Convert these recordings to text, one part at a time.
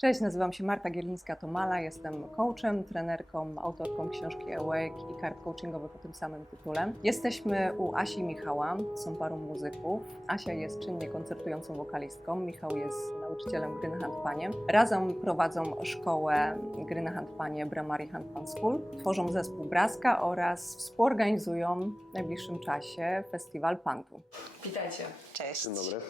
Cześć, nazywam się Marta Gielińska-Tomala, jestem coachem, trenerką, autorką książki Awake i kart coachingowych o tym samym tytule. Jesteśmy u Asi i Michała, są parą muzyków. Asia jest czynnie koncertującą wokalistką, Michał jest nauczycielem gry na handpanie. Razem prowadzą szkołę gry na handpanie Bramari Handpan School, tworzą zespół Braska oraz współorganizują w najbliższym czasie festiwal Pantu. Witajcie. Cześć. Dzień dobry.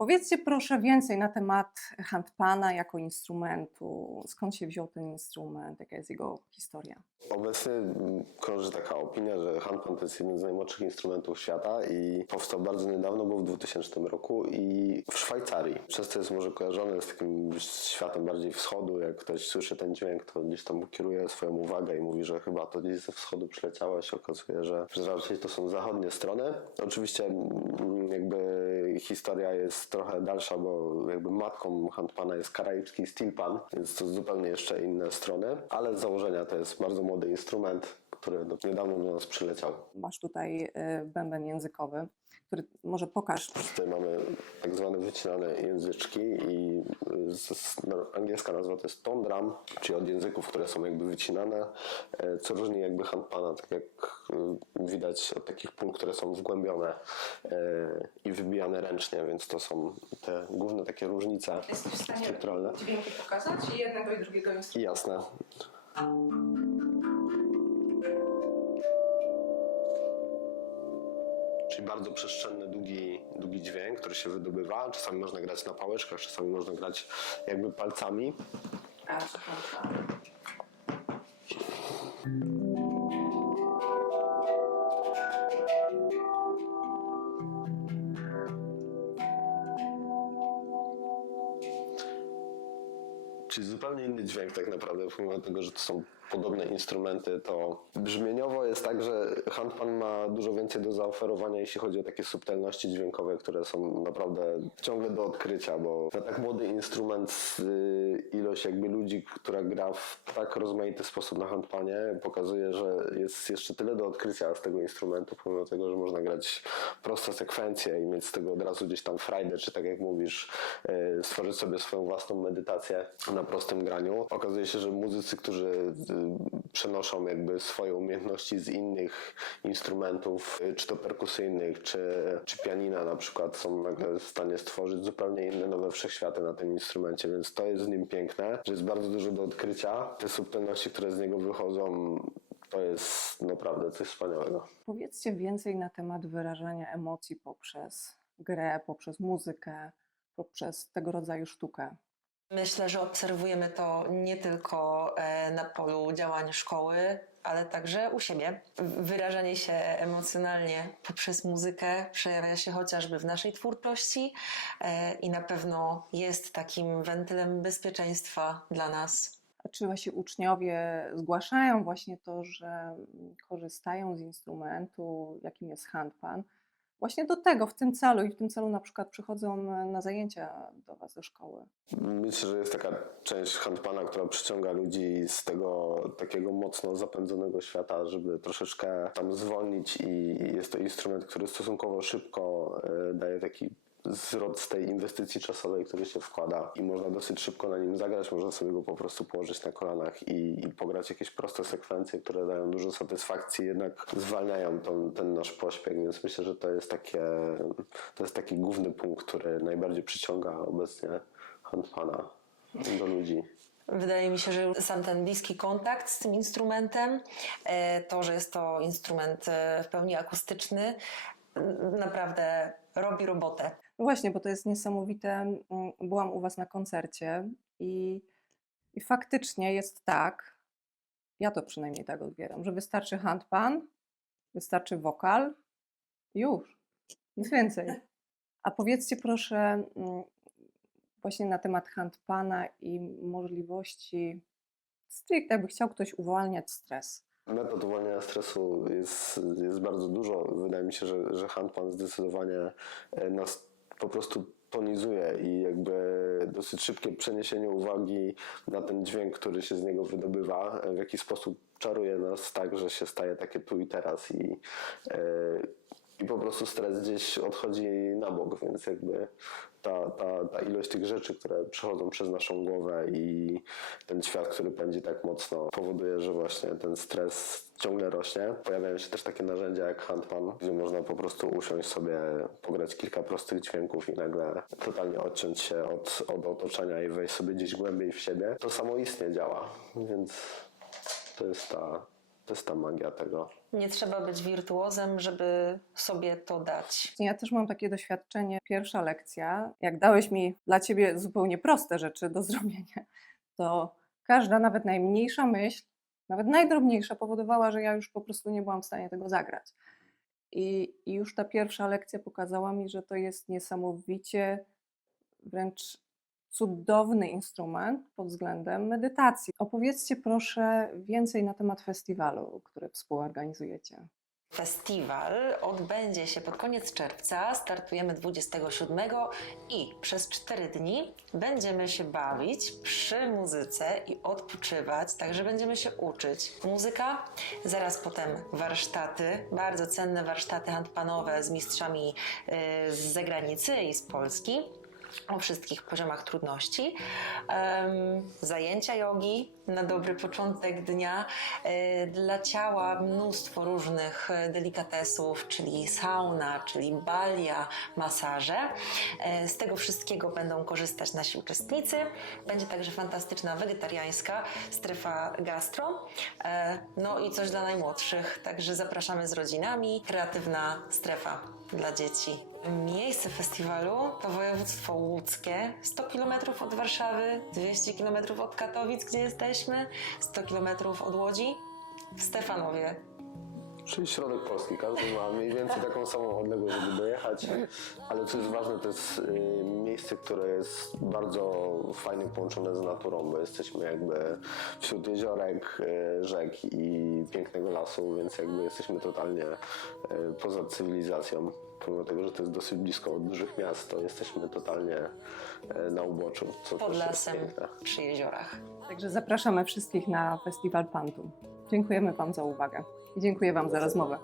Powiedzcie proszę więcej na temat handpana jako instrumentu. Skąd się wziął ten instrument? Jaka jest jego historia? Obecnie mm, krąży taka opinia, że handpan to jest jeden z najmłodszych instrumentów świata i powstał bardzo niedawno, bo w 2000 roku i w Szwajcarii. Przez to jest może kojarzony z takim światem bardziej wschodu. Jak ktoś słyszy ten dźwięk, to gdzieś tam kieruje swoją uwagę i mówi, że chyba to gdzieś ze wschodu przyleciało, a się okazuje, że, że raczej to są zachodnie strony. Oczywiście mm, jakby historia jest trochę dalsza, bo jakby matką handpana jest karaibski steel pan, więc to zupełnie jeszcze inne strony, ale z założenia to jest bardzo młody instrument, który do- niedawno do nas przyleciał. Masz tutaj y, bęben językowy, który może pokaż. Tutaj mamy tak zwane wycinane języczki i y, z, z, no, angielska nazwa to jest tone drum, czyli od języków, które są jakby wycinane, e, co różni jakby handpana, tak jak y, widać od takich pól, które są wgłębione e, i wybijane ręcznie, więc to są te główne takie różnice Jesteś w stanie strukturalne. dźwięki pokazać i jednego i drugiego instrumentu. I jasne. Czyli bardzo przestrzenny, długi, długi dźwięk, który się wydobywa. Czasami można grać na pałeczkach, czasami można grać jakby palcami. Czyli zupełnie inny dźwięk tak naprawdę, pomimo tego, że to są podobne instrumenty, to brzmieniowo jest tak, że handpan ma dużo więcej do zaoferowania, jeśli chodzi o takie subtelności dźwiękowe, które są naprawdę ciągle do odkrycia, bo na tak młody instrument y, ilość jakby ludzi, która gra w tak rozmaity sposób na handpanie pokazuje, że jest jeszcze tyle do odkrycia z tego instrumentu, pomimo tego, że można grać proste sekwencje i mieć z tego od razu gdzieś tam frajdę, czy tak jak mówisz, y, stworzyć sobie swoją własną medytację na prostym graniu. Okazuje się, że muzycy, którzy y, przenoszą jakby swoje umiejętności z innych instrumentów, y, czy to perkusyjnych, czy, czy pianina na przykład, są nagle w stanie stworzyć zupełnie inne nowe wszechświaty na tym instrumencie, więc to jest w nim piękne, że jest bardzo dużo do odkrycia. Te subtelności, które z niego wychodzą, to jest naprawdę coś wspaniałego. Powiedzcie więcej na temat wyrażania emocji poprzez grę, poprzez muzykę, poprzez tego rodzaju sztukę. Myślę, że obserwujemy to nie tylko e, na polu działań szkoły, ale także u siebie. Wyrażanie się emocjonalnie poprzez muzykę przejawia się chociażby w naszej twórczości e, i na pewno jest takim wentylem bezpieczeństwa dla nas. Czy właśnie uczniowie zgłaszają właśnie to, że korzystają z instrumentu, jakim jest handpan, właśnie do tego, w tym celu i w tym celu na przykład przychodzą e, na zajęcia do Was do szkoły? Myślę, że jest taka część handpana, która przyciąga ludzi z tego takiego mocno zapędzonego świata, żeby troszeczkę tam zwolnić i jest to instrument, który stosunkowo szybko e, daje taki zwrot z tej inwestycji czasowej, który się wkłada i można dosyć szybko na nim zagrać, można sobie go po prostu położyć na kolanach i, i pograć jakieś proste sekwencje, które dają dużo satysfakcji, jednak zwalniają tą, ten nasz pośpiech, więc myślę, że to jest takie, to jest taki główny punkt, który najbardziej przyciąga obecnie handpana do ludzi. Wydaje mi się, że sam ten bliski kontakt z tym instrumentem, e, to, że jest to instrument e, w pełni akustyczny, naprawdę robi robotę. No właśnie, bo to jest niesamowite. mm, Byłam u Was na koncercie i, i faktycznie jest tak, ja to przynajmniej tak odbieram, że wystarczy handpan, wystarczy wokal, już, nic więcej. A powiedzcie proszę mm, właśnie na temat handpana i możliwości stricte, jakby chciał ktoś uwalniać stres. Metod uwalniania stresu jest, jest bardzo dużo. Wydaje mi się, że, że handpan zdecydowanie e, nas po prostu tonizuje i jakby dosyć szybkie przeniesienie uwagi na ten dźwięk, który się z niego wydobywa, w jakiś sposób czaruje nas tak, że się staje takie tu i teraz i, e, i po prostu stres gdzieś odchodzi na bok, więc jakby ta, ta, ta ilość tych rzeczy, które przechodzą przez naszą głowę i ten świat, który pędzi tak mocno, powoduje, że właśnie ten stres ciągle rośnie. Pojawiają się też takie narzędzia jak Handpan, gdzie można po prostu usiąść sobie, pograć kilka prostych dźwięków i nagle totalnie odciąć się od, od otoczenia i wejść sobie gdzieś głębiej w siebie. To samoistnie działa, więc to jest ta, to jest ta magia tego. Nie trzeba być wirtuozem, żeby sobie to dać. Ja też mam takie doświadczenie. Pierwsza lekcja, jak dałeś mi dla ciebie zupełnie proste rzeczy do zrobienia, to każda, nawet najmniejsza myśl, nawet najdrobniejsza, powodowała, że ja już po prostu nie byłam w stanie tego zagrać. I, I już ta pierwsza lekcja pokazała mi, że to jest niesamowicie wręcz cudowny instrument pod względem medytacji. Opowiedzcie proszę więcej na temat festiwalu, który współorganizujecie. Festiwal odbędzie się pod koniec czerwca. Startujemy 27 i przez 4 dni będziemy się bawić przy muzyce i odpoczywać, także będziemy się uczyć. Muzyka, zaraz potem warsztaty, bardzo cenne warsztaty handpanowe z mistrzami y, z zagranicy i z Polski o wszystkich poziomach trudności. Zajęcia jogi na dobry początek dnia. E, Dla ciała mnóstwo różnych e, delikatesów, czyli sauna, czyli balia, masaże. E, Z tego wszystkiego będą korzystać nasi uczestnicy. Będzie także fantastyczna wegetariańska strefa gastro. No i coś dla najmłodszych, także zapraszamy z rodzinami. Kreatywna strefa dla dzieci. Miejsce festiwalu to województwo łódzkie, 100 km od Warszawy, 200 km od Katowic, gdzie jesteśmy, 100 km od Łodzi, w Stefanowie. Czyli środek Polski, każdy ma mniej więcej taką samą odległość, żeby dojechać, ale co jest ważne, to jest y, miejsce, które jest bardzo fajnie połączone z naturą, bo jesteśmy jakby wśród jeziorek, y, rzek i pięknego lasu, więc jakby jesteśmy totalnie y, poza cywilizacją. Pomimo tego, że to jest dosyć blisko od dużych miast, to jesteśmy totalnie na uboczu, co Pod lasem, przy jeziorach. Także zapraszamy wszystkich na festiwal Pantu. Dziękujemy Wam za uwagę i dziękuję Wam za rozmowę.